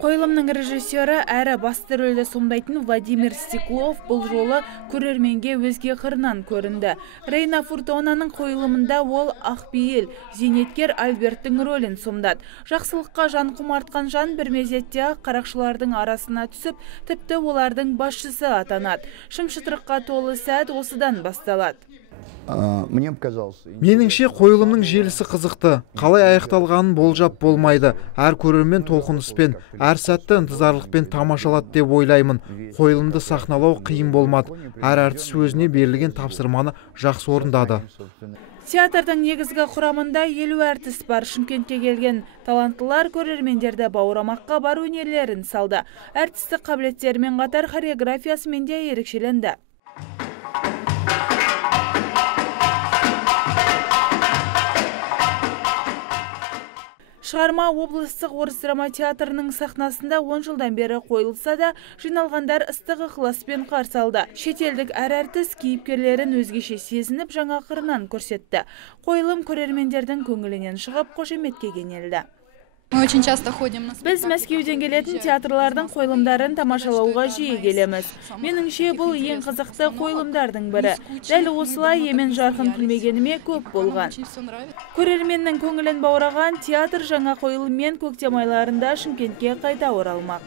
Қойылымның режиссері әрі басты рөлді сомдайтын Владимир Стеклов бұл жолы көрерменге өзге қырынан көрінді. Рейна Фуртонаның қойылымында ол ақбейіл, зейнеткер Альберттің рөлін сомдады. Жақсылыққа жан құмартқан жан бір мезетте қарақшылардың арасына түсіп, тіпті олардың басшысы атанады. Шым-шытырыққа толы сәт осыдан басталады. Меніңше қойылымның желісі қызықты. Қалай аяқталғанын болжап болмайды. Әр көрермен толқыныспен, әр сәтті ынтызарлықпен тамашалады деп ойлаймын. Қойылымды сахналау қиын болмады. Әр әртіс өзіне берілген тапсырманы жақсы орындады. Театрдың негізгі құрамында 50 әртіс бар. Шымкентке келген таланттылар көрермендерді бауырамаққа бар өнерлерін салды. Әртістік қабілеттерімен қатар хореографиясымен де ерекшеленді. Шығарма облыстық орыс драма театрының сахнасында 10 жылдан бері қойылса да, жиналғандар ыстық ықыласпен қарсы алды. Шетелдік әр әртіс кейіпкерлерін өзгеше сезініп, жаңа қырынан көрсетті. Қойылым көрермендердің көңілінен шығып, қошеметке кенелді. Біз Мәскеуден келетін театрлардың қойылымдарын тамашалауға жиі келеміз. Меніңше бұл ең қызықты қойылымдардың бірі. Дәл осылай емен жарқын күлмегеніме көп болған. Көрерменнің көңілін баураған театр жаңа қойылыммен көктем айларында Шымкентке қайта оралмақ.